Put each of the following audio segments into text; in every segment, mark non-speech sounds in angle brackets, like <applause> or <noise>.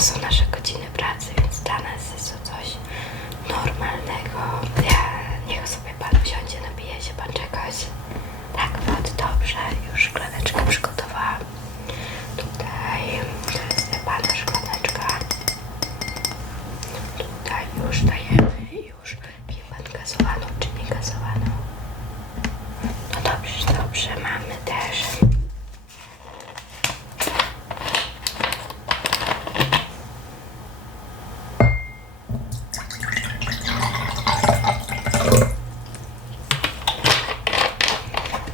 to są nasze godziny pracy, więc dla nas jest to coś normalnego. Ja, niech sobie pan usiądzie, napije się pan czegoś. Tak, wody, dobrze, już szklaneczkę przygotowałam. Tutaj, to jest pana szklaneczka. Tutaj już dajemy, już pije pan gazowaną czy nie gazowaną. No dobrze, dobrze, mamy też.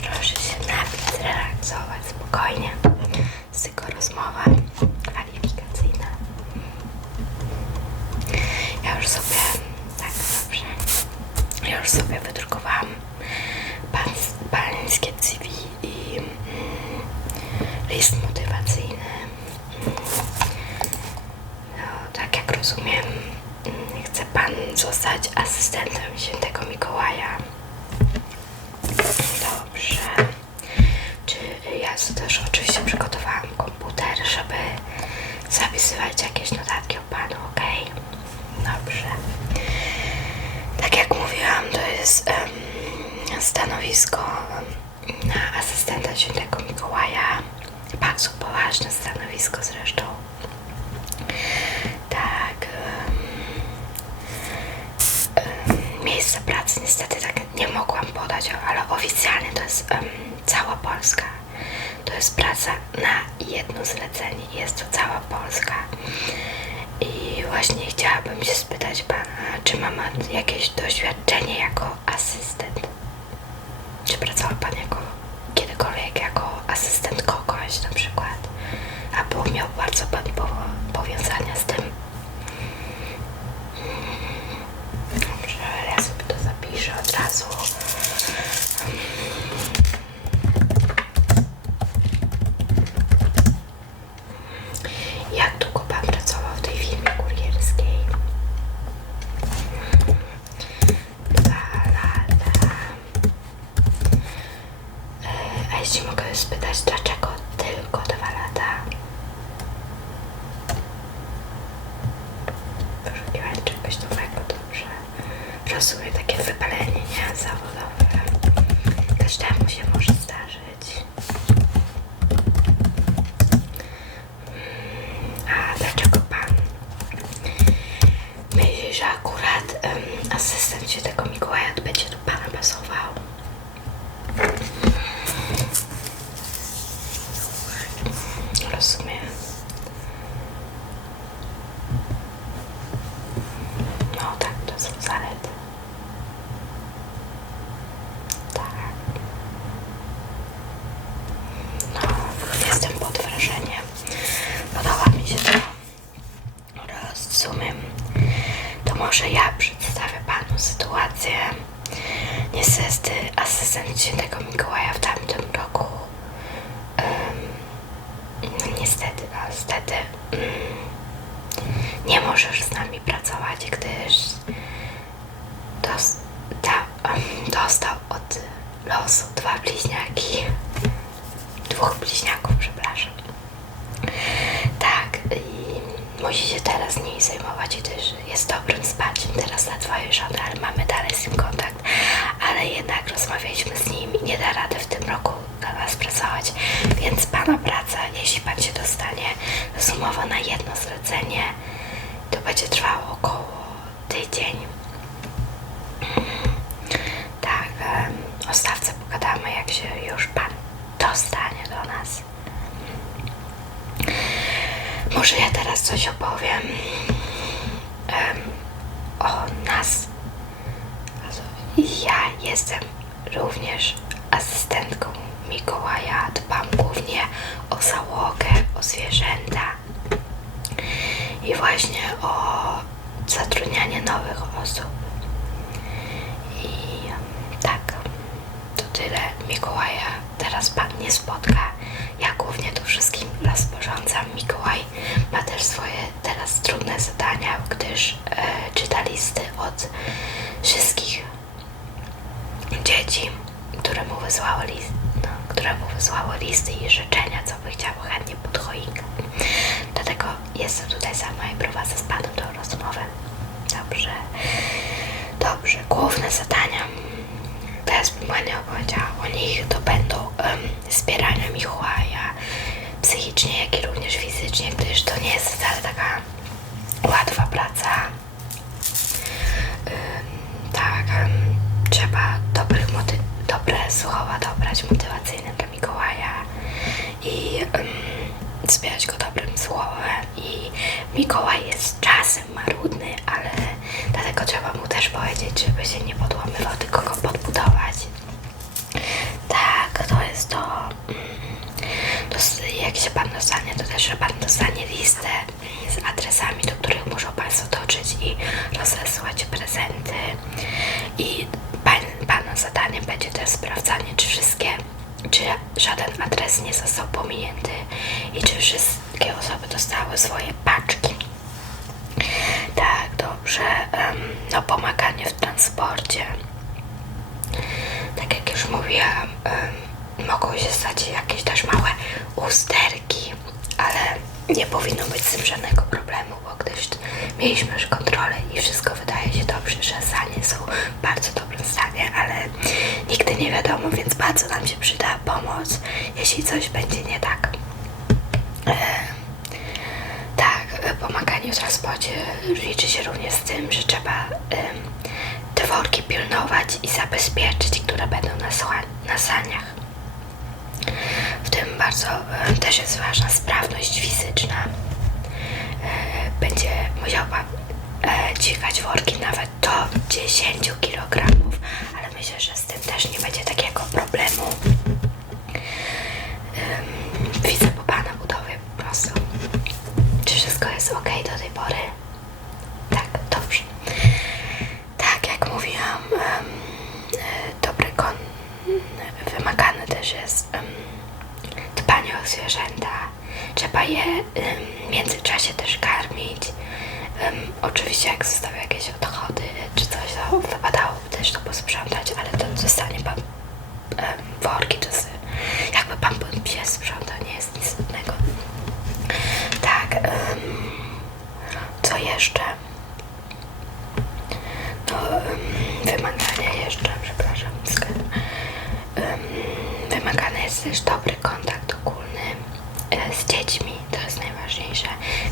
Proszę się napić, zrelaksować spokojnie. Z tylko rozmowa kwalifikacyjna. Ja już sobie, tak dobrze, ja już sobie wydrukowałam pan, pańskie CV i mm, list motywacyjny. Mm, No, tak jak rozumiem, mm, chce pan zostać asystentem świętego Mikołaja. Dobrze. Czy ja też oczywiście przygotowałam komputer, żeby zapisywać jakieś notatki o panu, ok? Dobrze. Tak jak mówiłam, to jest em, stanowisko na asystenta świętego Mikołaja. Bardzo poważne stanowisko zresztą. Tak. em, miejsce pracy niestety tak nie mogłam podać, ale oficjalnie to jest em, cała Polska. To jest praca na jedno zlecenie. Jest to cała Polska. Chciałabym się spytać pana, czy ma pan jakieś doświadczenie jako asystent? Czy pracował pan jako kiedykolwiek jako asystent kogoś na przykład? Albo miał bardzo pan po, powiązania z tym? Dobrze, ja sobie to zapiszę od razu. Jak długo pan pracował w tej firmie kurierskiej? Dwa lata. E, A jeśli mogę spytać, dlaczego tylko dwa lata? Poszukiwanie czegoś nowego, dobrze. Rozumiem takie wypalenie nie? zawodowe. Każdemu się może zdarzyć. A dlaczego pan myśli, że akurat asystent świętego Mikołaja będzie do pana pasował? Rozumiem. No tak, to są zalety. Tak. No, jestem pod wrażeniem. Podoba mi się to. Rozumiem. To może ja Niestety asystent świętego Mikołaja w tamtym roku no niestety, no niestety mm, nie możesz z nami pracować, gdyż dos, da, em, dostał od losu dwa bliźniaki. Dwóch bliźniaków, przepraszam. Tak, i musi się teraz nimi zajmować też jest dobrym wsparciem teraz dla twojej żony, ale mamy dalej z nim kontakt. Ale jednak rozmawialiśmy z nim i nie da rady w tym roku dla nas pracować, więc pana praca, jeśli pan się dostanie, to na jedno zlecenie. To będzie trwało około tydzień. Tak, o stawce pogadamy, jak się już pan dostanie do nas. Może ja teraz coś opowiem em, o nas. Ja jestem również asystentką Mikołaja. Dbam głównie o załogę, o zwierzęta i właśnie o zatrudnianie nowych osób. I tak, to tyle. Mikołaja teraz pan nie spotka. Ja głównie to wszystkim rozporządzam. Mikołaj ma też swoje teraz trudne zadania, gdyż e, czyta listy od wszystkich dzieci, które mu wysłały list, no, które mu wysłały listy i życzenia, co by chciało chętnie pod choinkę. Dlatego jestem tutaj sama i prowadzę z panem tą rozmowę. Dobrze. Dobrze, główne zadania. Teraz bym ładnie opowiedziała o nich. To będą em, wspierania Mikołaja psychicznie, jak i również fizycznie, gdyż to nie jest wcale taka łatwa praca. Tak, trzeba dobrych moty- dobre słowa dobrać motywacyjne dla Mikołaja i ym, wspierać go dobrym słowem. I Mikołaj jest czasem marudny, ale dlatego trzeba mu też powiedzieć, żeby się nie podłamywał, tylko go podbudować. Tak, to jest to. mm, jak się pan dostanie, to też, że pan dostanie listę z adresami, do których muszą państwo dotrzeć i rozesłać prezenty. I pan, pana zadaniem będzie też sprawdzanie, czy wszystkie, czy żaden adres nie został pominięty i czy wszystkie osoby dostały swoje paczki. Tak, dobrze. No, pomaganie w transporcie. Tak jak już mówiłam, mogą się stać jakieś też małe usterki, ale nie powinno być z tym żadnego problemu, bo gdyż mieliśmy już kontrolę i wszystko wydaje się dobrze, że sanie są w bardzo dobrym stanie, ale nigdy nie wiadomo, więc bardzo nam się przyda pomoc, jeśli coś będzie nie tak. Tak, e, pomaganie w transporcie liczy się również z tym, że trzeba te worki pilnować i zabezpieczyć, które będą na, na saniach. Bardzo e, też jest ważna sprawność fizyczna. E, Będzie musiał Pan e, dźwigać worki nawet do 10 kg, ale myślę, że z tym też nie będzie takiego problemu. Em, Widzę po Pana budowie po prostu. Czy wszystko jest ok do tej pory? Tak, dobrze. Tak, jak mówiłam, em, e, dobry kon wymagane też jest em, dbanie o zwierzęta. Trzeba je w międzyczasie też karmić. Oczywiście jak zostały jakieś odchody czy coś, to wypadałoby też to posprzątać, ale to zostanie pan worki, jest, jakby pan psie sprzątał, nie jest nic trudnego. Tak, co jeszcze? No, wymagania jeszcze, przepraszam, wymagany jest też dobry kontakt ogólny z dziećmi, to jest najważniejsze,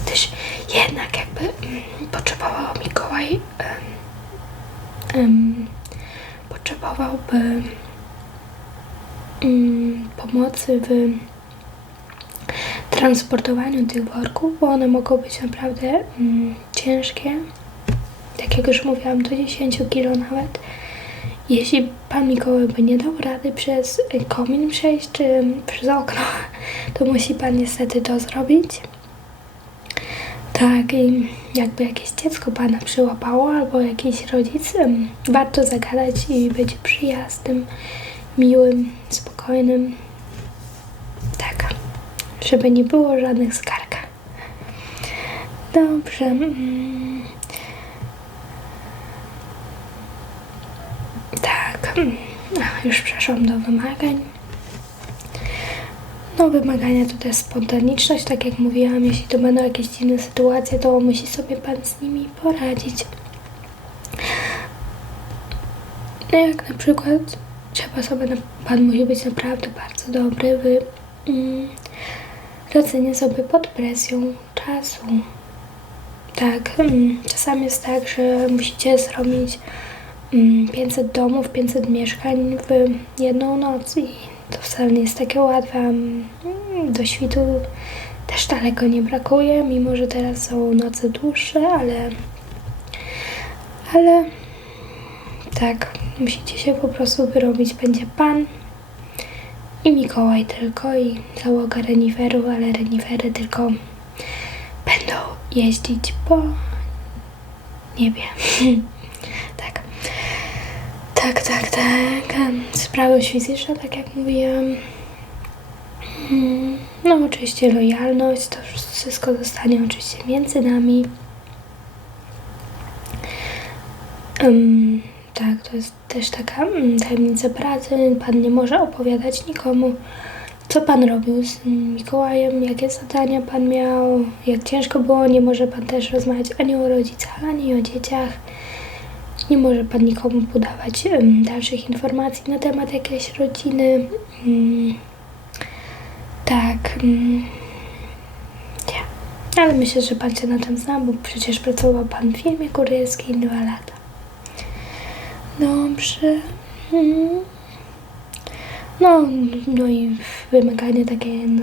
gdyż jednak jakby mm, potrzebował Mikołaj em, em, potrzebowałby mm, pomocy w transportowaniu tych worków, bo one mogą być naprawdę mm, ciężkie. Tak jak już mówiłam, do 10 kg nawet. Jeśli pan Mikołaj by nie dał rady przez komin przejść czy przez okno, <laughs> to musi pan niestety to zrobić. Tak, jakby jakieś dziecko pana przyłapało albo jakiś rodzic, warto zagadać i być przyjaznym, miłym, spokojnym. Tak, żeby nie było żadnych skarg. Dobrze. mm. Tak, mm, a, już przeszłam do wymagań. No, wymagania to też spontaniczność, tak jak mówiłam, jeśli to będą jakieś dziwne sytuacje, to musi sobie Pan z nimi poradzić. No jak na przykład trzeba sobie, na, Pan musi być naprawdę bardzo dobry w mm, radzeniu sobie pod presją czasu. Tak, mm, czasami jest tak, że musicie zrobić 500 domów, 500 mieszkań w jedną noc i to wcale nie jest takie łatwe. Mm, Do świtu też daleko nie brakuje, mimo że teraz są noce dłuższe, ale ale tak, musicie się po prostu wyrobić. Będzie pan i Mikołaj tylko i załoga reniferu, ale renifery tylko będą jeździć po niebie. <laughs> tak. Tak, tak, Sprawność fizyczna, tak jak mówiłam. Mm, No, oczywiście lojalność, to wszystko zostanie oczywiście między nami. Em, tak, to jest też taka mm, tajemnica pracy. Pan nie może opowiadać nikomu, Co pan robił z Mikołajem? Jakie zadania pan miał? Jak ciężko było? Nie może pan też rozmawiać ani o rodzicach, ani o dzieciach. Nie może pan nikomu podawać dalszych informacji na temat jakiejś rodziny. Mm, tak. Mm. Ale myślę, że pan się na tym zna, bo przecież pracował pan w firmie kurierskiej dwa lata. Dobrze. Mm. No, no i wymagania takie, no,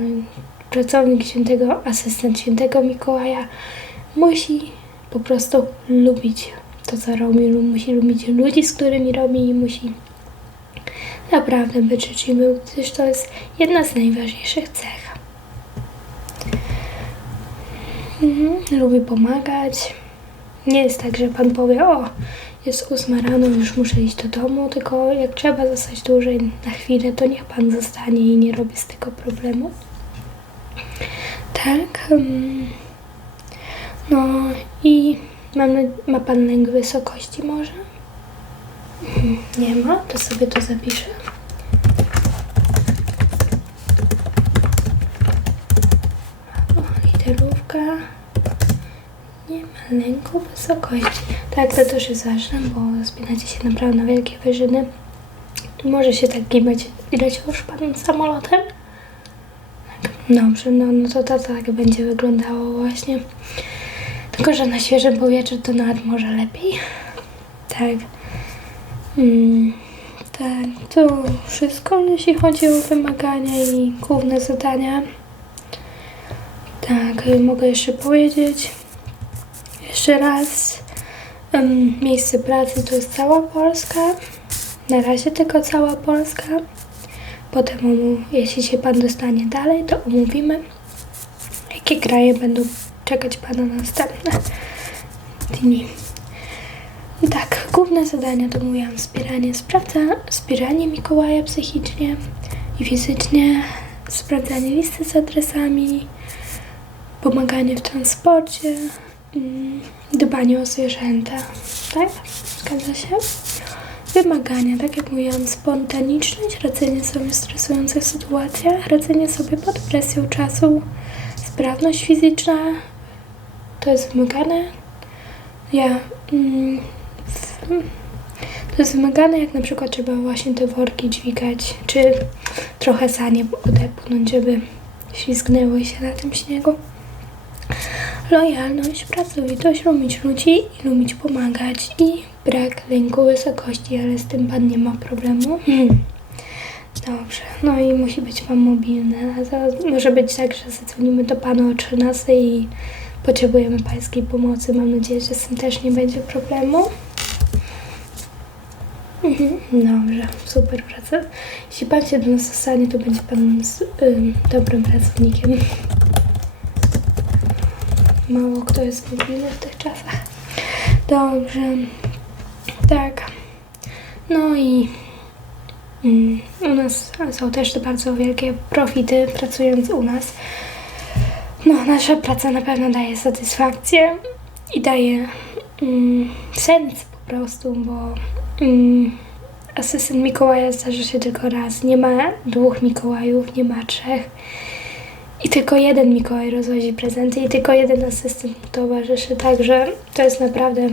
pracownik świętego, asystent świętego Mikołaja musi po prostu lubić to, co robi, musi lubić ludzi, z którymi robi i musi naprawdę być życzliwy, gdyż to jest jedna z najważniejszych cech. Mhm, lubi pomagać. Nie jest tak, że pan powie, o, jest ósma rano, już muszę iść do domu, tylko jak trzeba zostać dłużej na chwilę, to niech pan zostanie i nie robi z tego problemu. Tak. No i mam, ma pan lęk wysokości może? Nie ma, to sobie to zapiszę. O, literówka. Nie ma lęku wysokości. Tak, to też jest ważne, bo spinacie się naprawdę na wielkie wyżyny. Może się tak gibać. Leciał już pan samolotem? Tak, dobrze, no, no to, to tak będzie wyglądało właśnie. Tylko, że na świeżym powietrzu to nawet może lepiej. Tak. Mm, tak, to wszystko, jeśli chodzi o wymagania i główne zadania. Tak, mogę jeszcze powiedzieć. Jeszcze raz. Em, miejsce pracy to jest cała Polska. Na razie tylko cała Polska. Potem, jeśli się Pan dostanie dalej, to omówimy, jakie kraje będą czekać Pana na następne dni. Tak, główne zadania to mówiłam wspieranie sprawdza, wspieranie Mikołaja psychicznie i fizycznie, sprawdzanie listy z adresami, pomaganie w transporcie, mm, dbanie o zwierzęta, tak? Zgadza się? Wymagania, tak jak mówiłam, spontaniczność, radzenie sobie w stresujących sytuacjach, radzenie sobie pod presją czasu, sprawność fizyczna, to jest wymagane. Ja, mm, to jest wymagane, jak na przykład trzeba właśnie te worki dźwigać, czy trochę sanie odepchnąć, żeby ślizgnęły się na tym śniegu. Lojalność, pracowitość, lubić ludzi i lubić pomagać i brak lęku wysokości, ale z tym pan nie ma problemu. Hmm. Dobrze, no i musi być pan mobilny. Może być tak, że zadzwonimy do pana o 13 i potrzebujemy pańskiej pomocy. Mam nadzieję, że z tym też nie będzie problemu. Mhm, Dobrze, super praca. Jeśli pan się do nas zostanie, to będzie pan z, ym, dobrym pracownikiem. Mało kto jest mobilny w tych czasach. Dobrze. Tak. No i u nas są też bardzo wielkie profity pracując u nas. No, nasza praca na pewno daje satysfakcję i daje mm, sens po prostu, bo mm, asystent Mikołaja zdarza się tylko raz. Nie ma dwóch Mikołajów, nie ma trzech. I tylko jeden Mikołaj rozwozi prezenty i tylko jeden asystent towarzyszy, także to jest naprawdę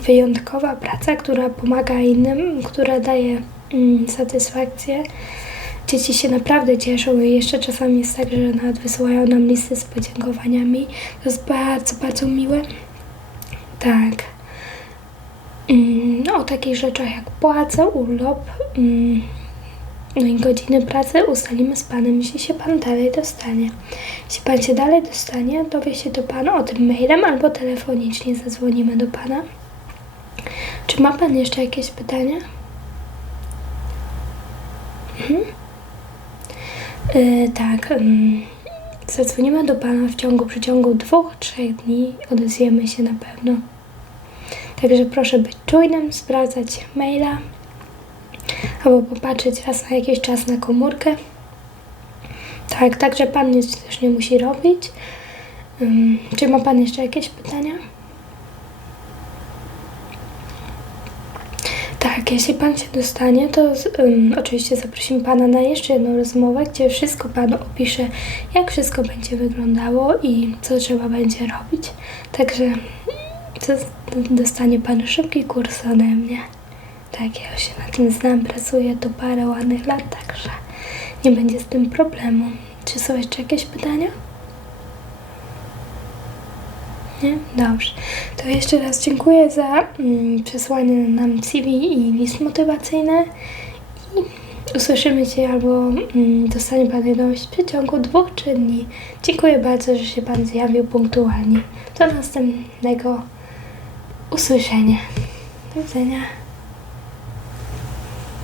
wyjątkowa praca, która pomaga innym, która daje mm, satysfakcję. Dzieci się naprawdę cieszą i jeszcze czasami jest tak, że nawet wysyłają nam listy z podziękowaniami. To jest bardzo, bardzo miłe. Tak. Mm, o takich rzeczach jak płaca, urlop, mm, no i godziny pracy ustalimy z Panem, jeśli się Pan dalej dostanie. Jeśli Pan się dalej dostanie, dowie się to Pan o tym mailem albo telefonicznie zadzwonimy do Pana. Czy ma Pan jeszcze jakieś pytania? Mhm. Yy, tak. ym, zadzwonimy do Pana w ciągu, przeciągu dwóch, trzech dni. Odezwiemy się na pewno. Także proszę być czujnym, sprawdzać maila albo popatrzeć raz na jakiś czas na komórkę. Tak, także Pan nic też nie musi robić. Ym, czy ma Pan jeszcze jakieś pytania? Tak, jeśli Pan się dostanie, to ym, oczywiście zaprosimy Pana na jeszcze jedną rozmowę, gdzie wszystko Panu opiszę, jak wszystko będzie wyglądało i co trzeba będzie robić. Także dostanie Pan szybki kurs ode mnie. Tak, ja już się na tym znam, pracuję tu parę ładnych lat, także nie będzie z tym problemu. Czy są jeszcze jakieś pytania? Nie? Dobrze. To jeszcze raz dziękuję za mm, przesłanie nam CV i list motywacyjny. I usłyszymy się albo mm, dostanie Pan wiadomość w przeciągu dwóch, trzy dni. Dziękuję bardzo, że się Pan zjawił punktualnie. Do następnego usłyszenia. Do widzenia.